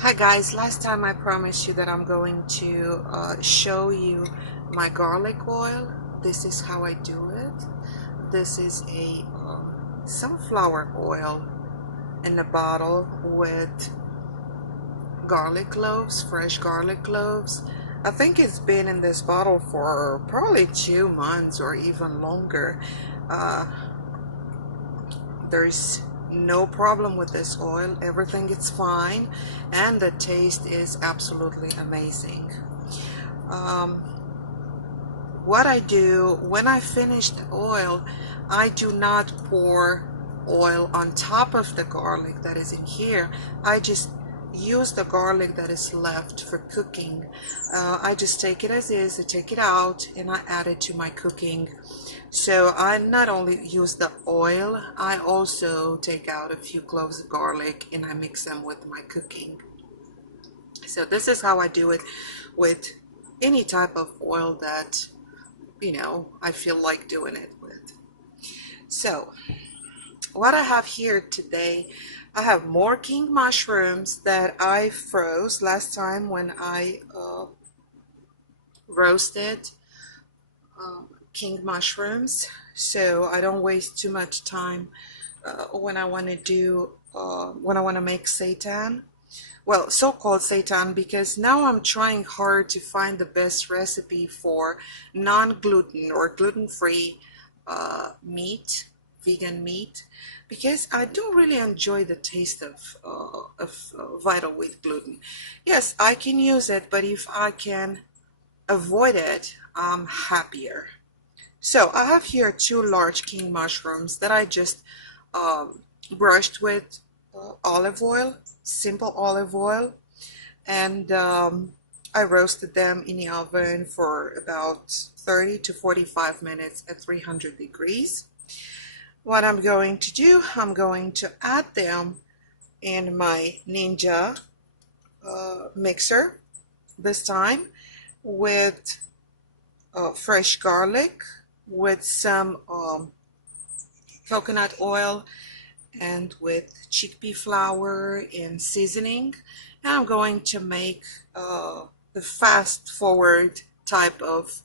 Hi guys, last time I promised you that I'm going to show you my garlic oil. This is how I do it. This is a sunflower oil in a bottle with garlic cloves, fresh garlic cloves. I think it's been in this bottle for probably 2 months or even longer. Uh, There's no problem with this oil. Everything is fine, and the taste is absolutely amazing. Um, what I do when I finish the oil, I do not pour oil on top of the garlic that is in here. I just use the garlic that is left for cooking. I just take it as is, I take it out, and I add it to my cooking. So I not only use the oil, I also take out a few cloves of garlic and I mix them with my cooking. So this is how I do it with any type of oil that, I feel like doing it with. So what I have here today, I have more king mushrooms that I froze last time when I roasted king mushrooms, so I don't waste too much time when I want to make seitan. Well, so-called seitan, because now I'm trying hard to find the best recipe for non-gluten or gluten-free meat, vegan meat, because I don't really enjoy the taste of vital wheat gluten. Yes, I can use it, but if I can avoid it, I'm happier. So I have here two large king mushrooms that I just brushed with olive oil, simple olive oil, and I roasted them in the oven for about 30 to 45 minutes at 300 degrees. What I'm going to do, I'm going to add them in my Ninja mixer this time with fresh garlic, with some coconut oil, and with chickpea flour and seasoning. And I'm going to make the fast forward type of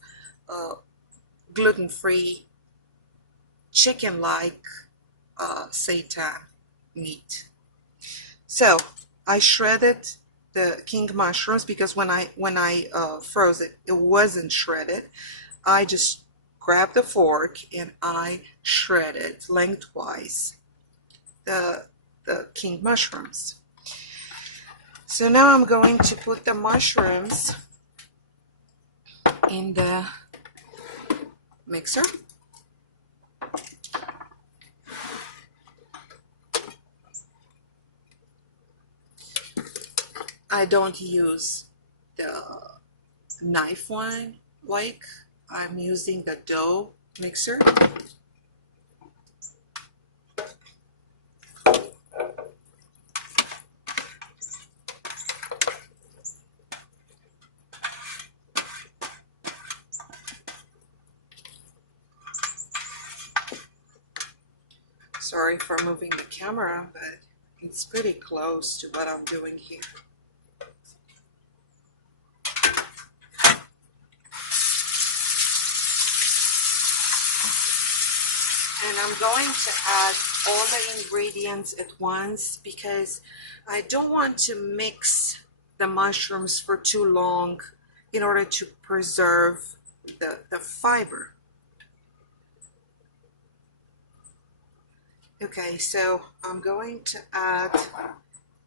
uh, gluten-free chicken-like seitan meat. So I shredded the king mushrooms because when I froze it, it wasn't shredded. I just grabbed the fork and I shredded lengthwise the king mushrooms. So now I'm going to put the mushrooms in the mixer. I don't use the knife one, like I'm using the dough mixer. Sorry for moving the camera, but it's pretty close to what I'm doing here. And I'm going to add all the ingredients at once because I don't want to mix the mushrooms for too long in order to preserve the fiber. Okay, so I'm going to add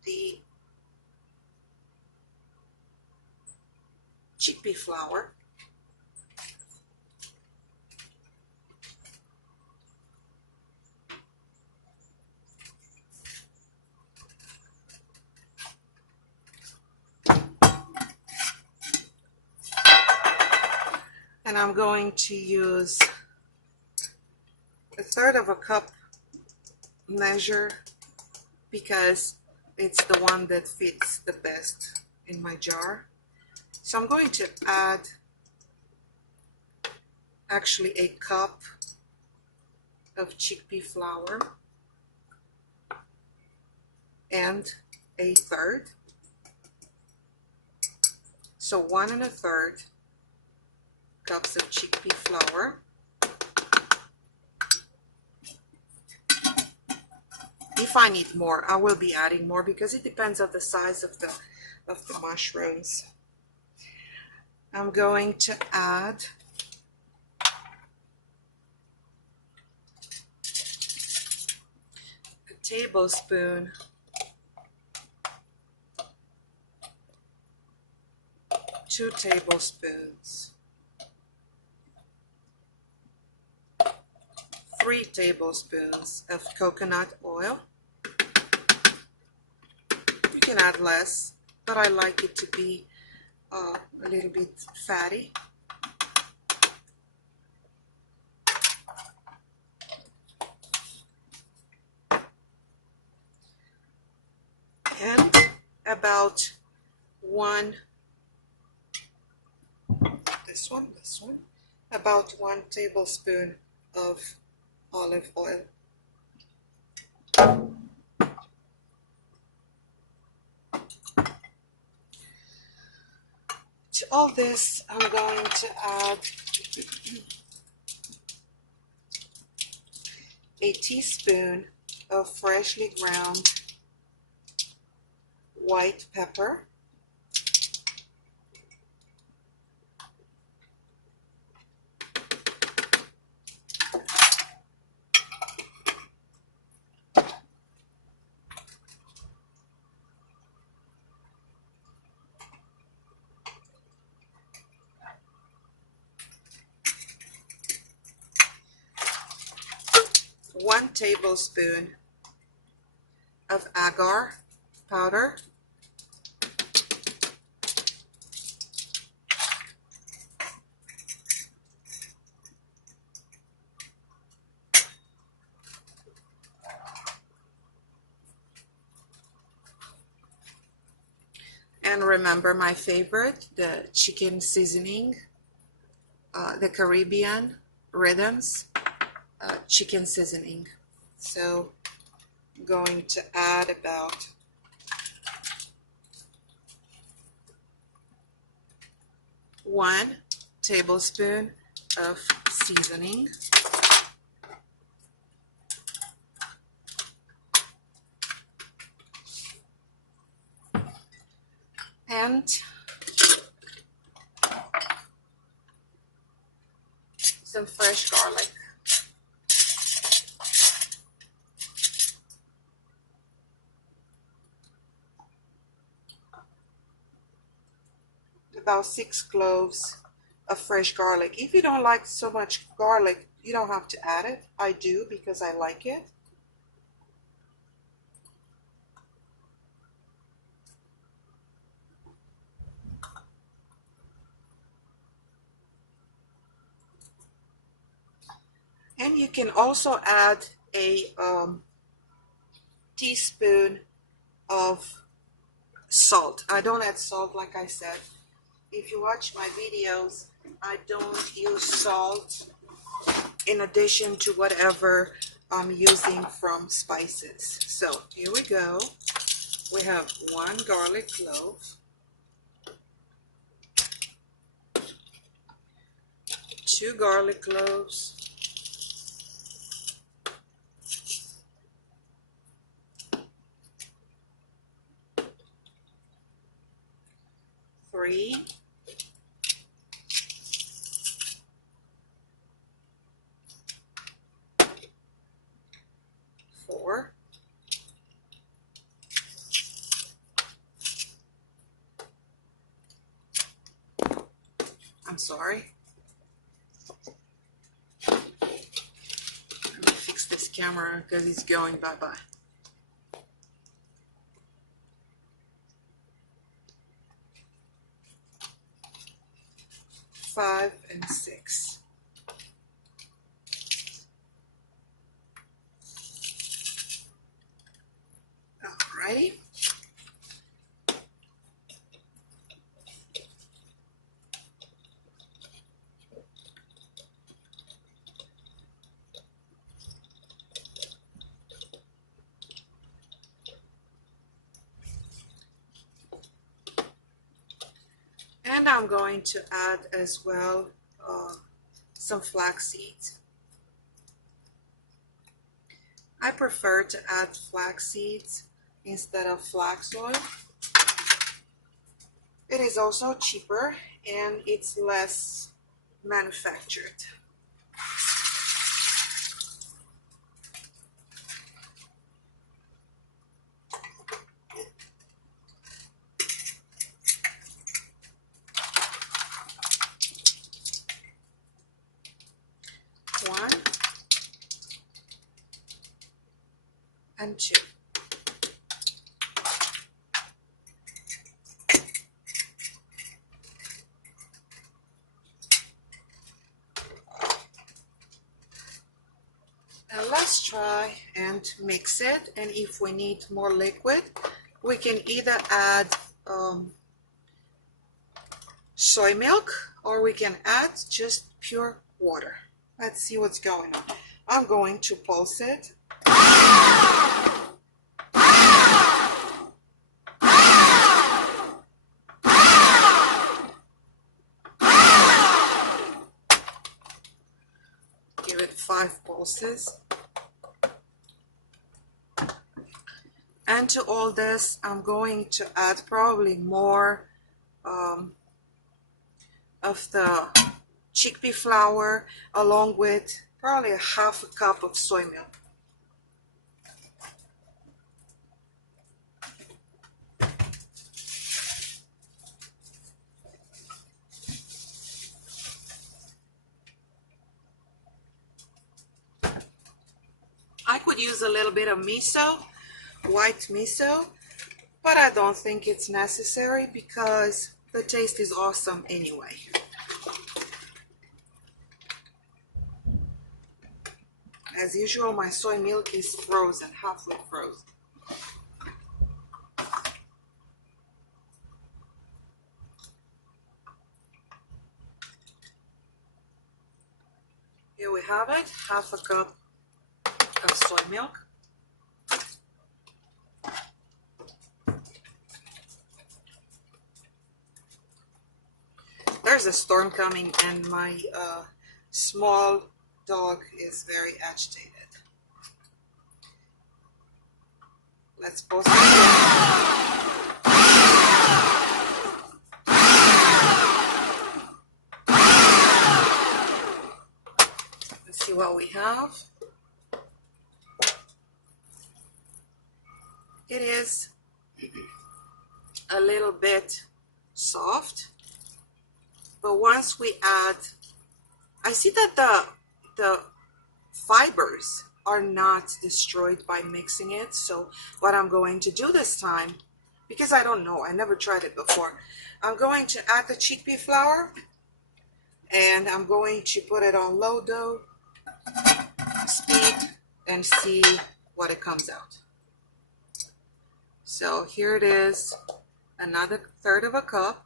the chickpea flour. And I'm going to use a third of a cup measure because it's the one that fits the best in my jar. So I'm going to add actually a cup of chickpea flour and a third. So 1 1/3 cups of chickpea flour. If I need more, I will be adding more because it depends on the size of the mushrooms. I'm going to add a tablespoon two tablespoons, 3 tablespoons of coconut oil. You can add less, but I like it to be a little bit fatty. And about about 1 tablespoon of olive oil. To all this, I'm going to add a teaspoon of freshly ground white pepper, one tablespoon of agar powder, and remember my favorite, the chicken seasoning, the Caribbean rhythms chicken seasoning. So I'm going to add about 1 tablespoon of seasoning. And some fresh garlic. About 6 cloves of fresh garlic. If you don't like so much garlic, you don't have to add it. I do because I like it. And you can also add a teaspoon of salt. I don't add salt, like I said. If you watch my videos, I don't use salt in addition to whatever I'm using from spices. So here we go. We have 1 garlic clove, 2 garlic cloves, 3, 4, let me fix this camera because it's going bye-bye. 5 and 6. Alrighty. And I'm going to add as well some flax seeds. I prefer to add flax seeds instead of flax oil. It is also cheaper and it's less manufactured. One and two. And let's try and mix it, and if we need more liquid we can either add soy milk or we can add just pure water. Let's see what's going on. I'm going to pulse it. Give it 5 pulses. And to all this, I'm going to add probably more of the chickpea flour along with probably a half a cup of soy milk. I could use a little bit of miso, white miso, but I don't think it's necessary because the taste is awesome anyway. As usual, my soy milk is frozen, halfway frozen. Here we have it, half a cup of soy milk. There's a storm coming and my small dog is very agitated. Let's pause it again. Let's see what we have. It is a little bit soft, but once we add, I see that the fibers are not destroyed by mixing it. So what I'm going to do this time, because I don't know, I never tried it before, I'm going to add the chickpea flour and I'm going to put it on low dough speed and see what it comes out. So here it is, another 1/3 of a cup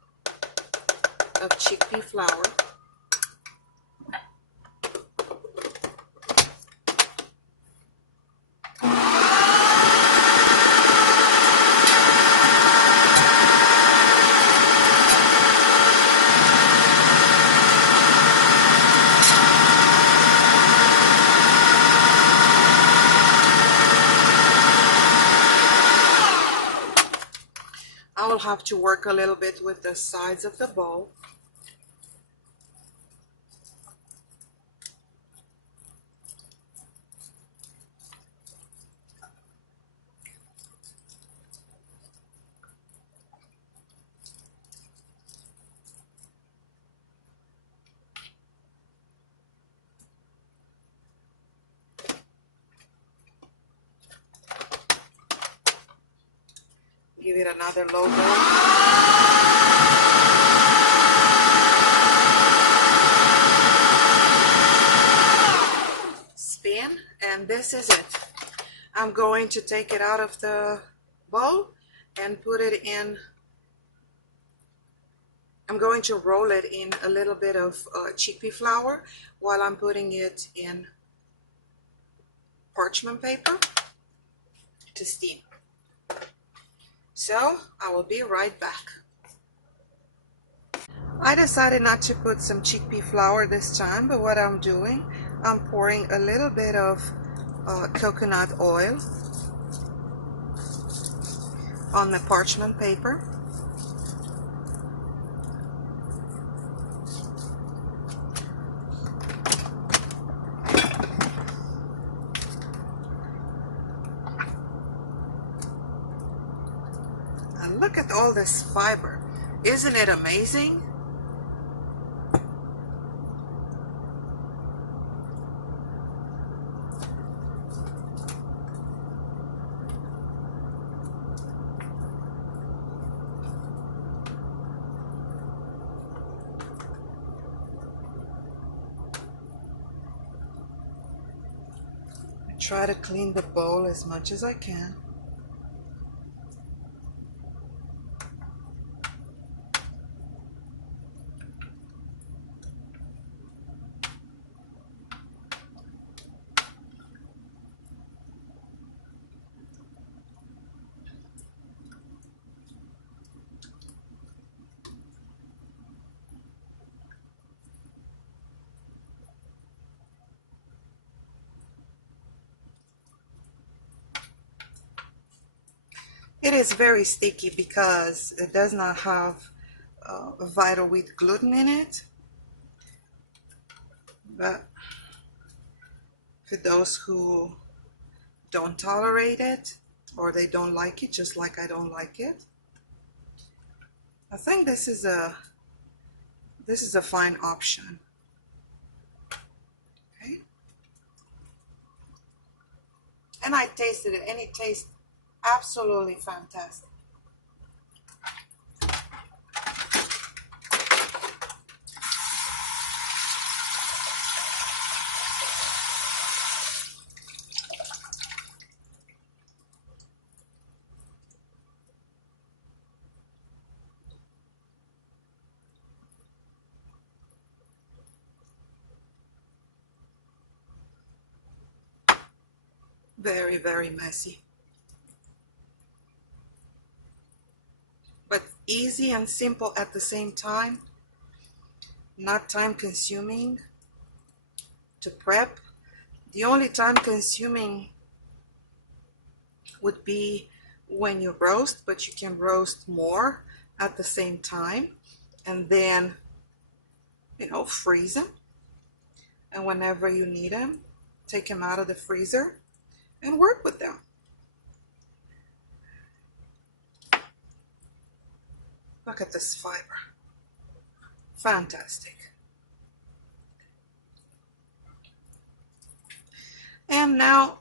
of chickpea flour. I will have to work a little bit with the sides of the bowl. Give it another low dough. Spin, and this is it. I'm going to take it out of the bowl and put it in. I'm going to roll it in a little bit of chickpea flour while I'm putting it in parchment paper to steam. So I will be right back. I decided not to put some chickpea flour this time, but what I'm doing, I'm pouring a little bit of coconut oil on the parchment paper. And look at all this fiber. Isn't it amazing? I try to clean the bowl as much as I can. It is very sticky because it does not have vital wheat gluten in it. But for those who don't tolerate it or they don't like it, just like I don't like it, I think this is a fine option. Okay, and I tasted it, and it tastes absolutely fantastic. Very, very messy, but easy and simple at the same time. Not time consuming to prep. The only time consuming would be when you roast, but you can roast more at the same time and then, freeze them. And whenever you need them, take them out of the freezer and work with them. Look at this fiber. Fantastic. And now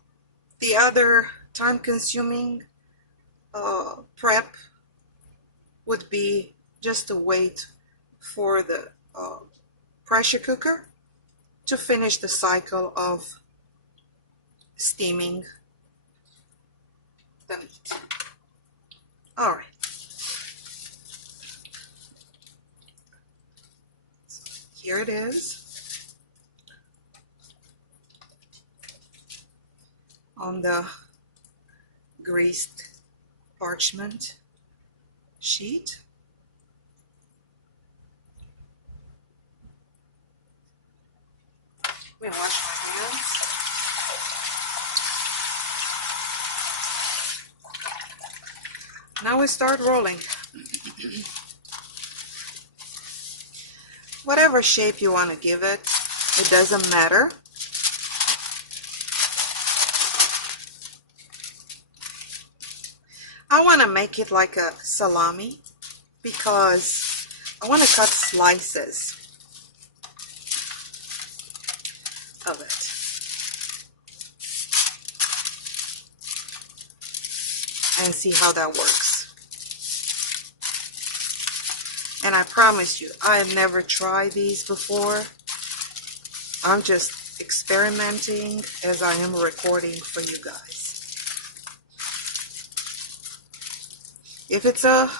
the other time-consuming prep would be just to wait for the pressure cooker to finish the cycle of steaming the meat. All right. So here it is on the greased parchment sheet. Let me wash my hands. Now we start rolling. Whatever shape you want to give it, it doesn't matter. I want to make it like a salami because I want to cut slices of it. And see how that works. And I promise you, I have never tried these before. I'm just experimenting as I am recording for you guys. If it's a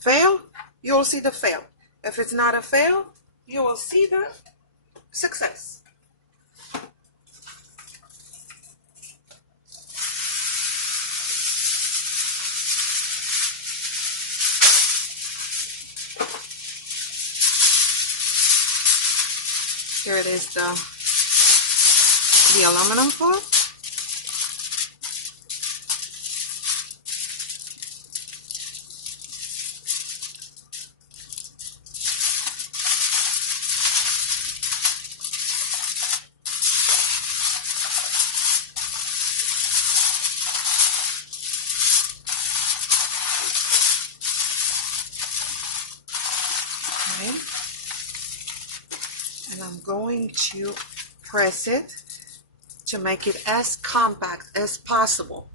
fail, you'll see the fail. If it's not a fail, you will see the success. Here it is, the aluminum foil. Okay. And I'm going to press it to make it as compact as possible.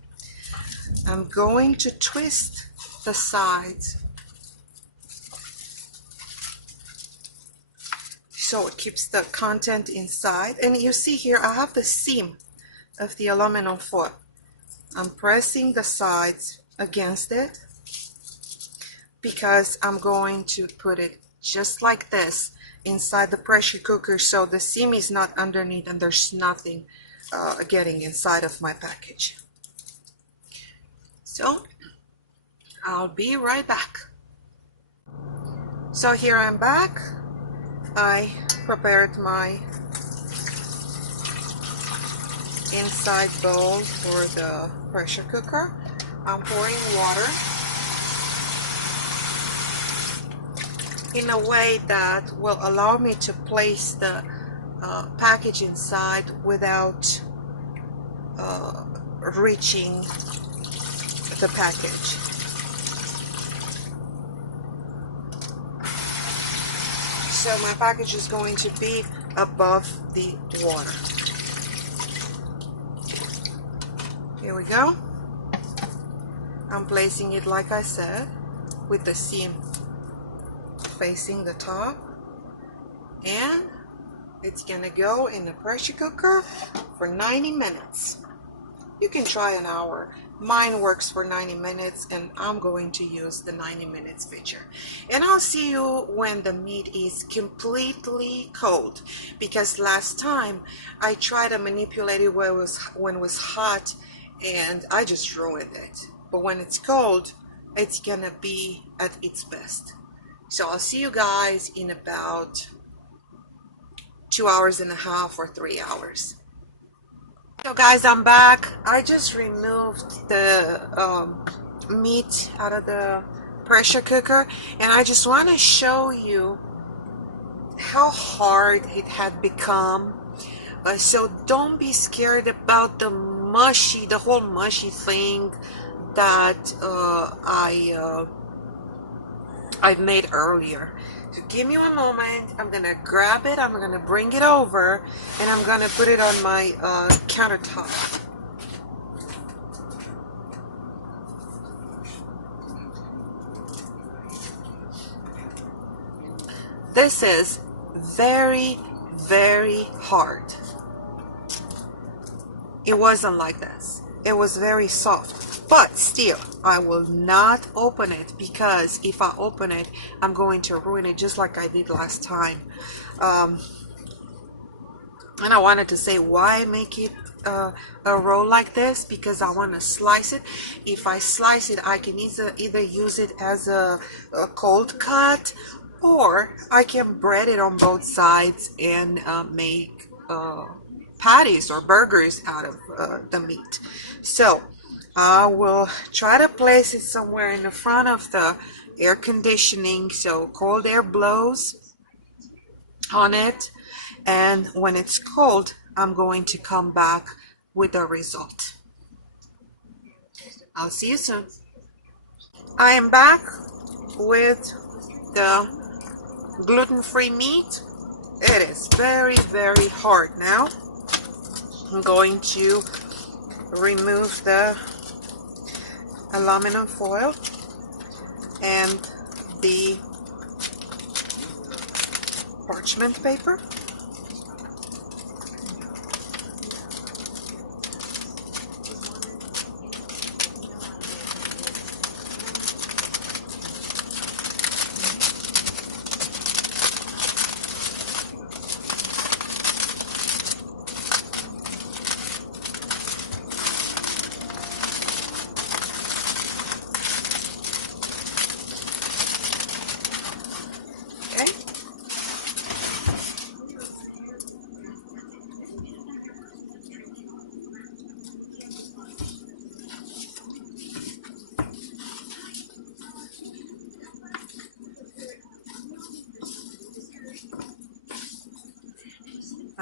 I'm going to twist the sides so it keeps the content inside. And you see here I have the seam of the aluminum foil. I'm pressing the sides against it because I'm going to put it just like this inside the pressure cooker, so the seam is not underneath and there's nothing getting inside of my package. So I'll be right back. So here I'm back. I prepared my inside bowl for the pressure cooker. I'm pouring water in a way that will allow me to place the package inside without reaching the package. So my package is going to be above the water. Here we go. I'm placing it like I said, with the seam facing the top, and it's gonna go in the pressure cooker for 90 minutes. You can try an hour. Mine works for 90 minutes and I'm going to use the 90 minutes feature. And I'll see you when the meat is completely cold, because last time I tried to manipulate it when it was hot and I just ruined it. But when it's cold, it's gonna be at its best. So I'll see you guys in about 2.5 hours or 3 hours. So guys, I'm back. I just removed the meat out of the pressure cooker, and I just want to show you how hard it had become. So don't be scared about the whole mushy thing that I made earlier. So give me one moment. I'm gonna grab it, I'm gonna bring it over, and I'm gonna put it on my countertop. This is very, very hard. It wasn't like this. It was very soft, but still I will not open it, because if I open it I'm going to ruin it just like I did last time. And I wanted to say why make it a roll like this, because I want to slice it. If I slice it, I can either use it as a cold cut, or I can bread it on both sides and make patties or burgers out of the meat. So I will try to place it somewhere in the front of the air conditioning so cold air blows on it, and when it's cold I'm going to come back with the result. I'll see you soon. I am back with the gluten-free meat. It is very, very hard now. I'm going to remove the aluminum foil and the parchment paper.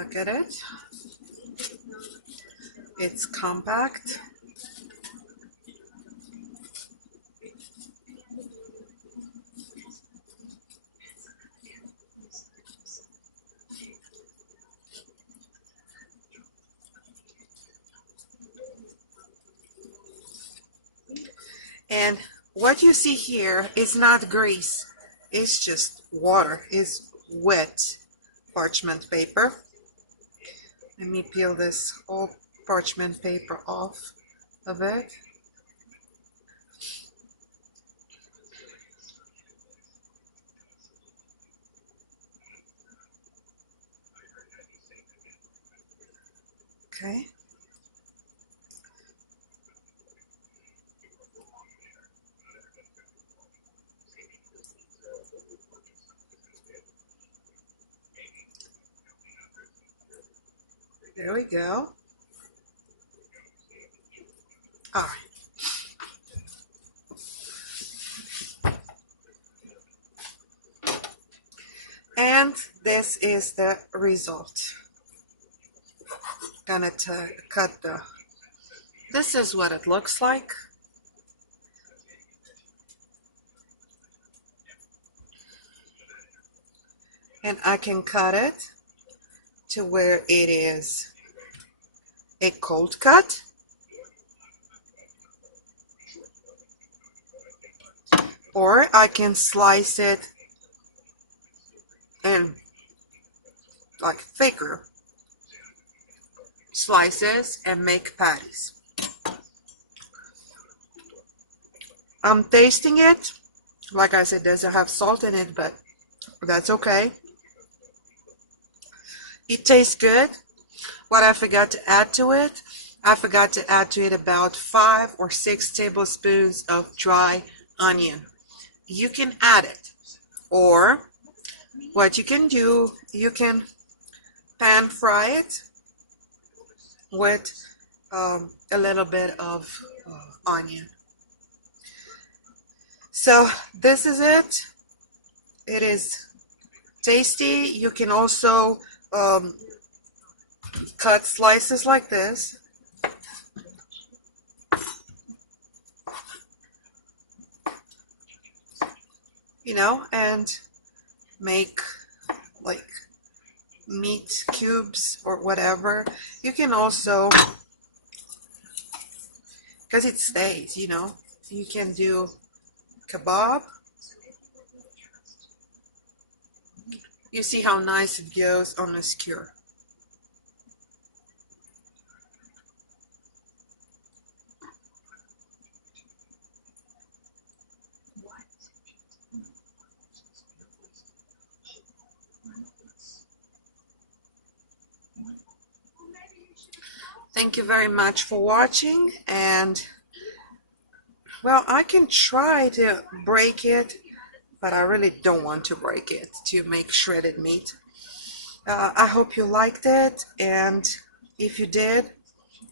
Look at it. It's compact. And what you see here is not grease. It's just water. It's wet parchment paper. Let me peel this old parchment paper off of it. Okay. There we go. All right. And this is the result. Gonna cut the, this is what it looks like. And I can cut it to where it is a cold cut. Or I can slice it in like thicker slices and make patties. I'm tasting it. Like I said, it doesn't have salt in it, but that's okay. It tastes good. What I forgot to add to it, I forgot to add to it about 5 or 6 tablespoons of dry onion. You can add it, or what you can do, you can pan fry it with a little bit of onion. So this is it. It is tasty. You can also cut slices like this. You know, and make like meat cubes or whatever. You can also, because it stays, you know, you can do kebab. You see how nice it goes on a skewer. Thank you very much for watching, and well, I can try to break it, but I really don't want to break it to make shredded meat. I hope you liked it, and if you did,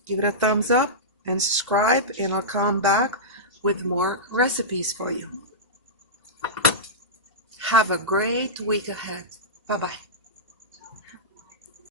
give it a thumbs up and subscribe, and I'll come back with more recipes for you. Have a great week ahead. Bye-bye.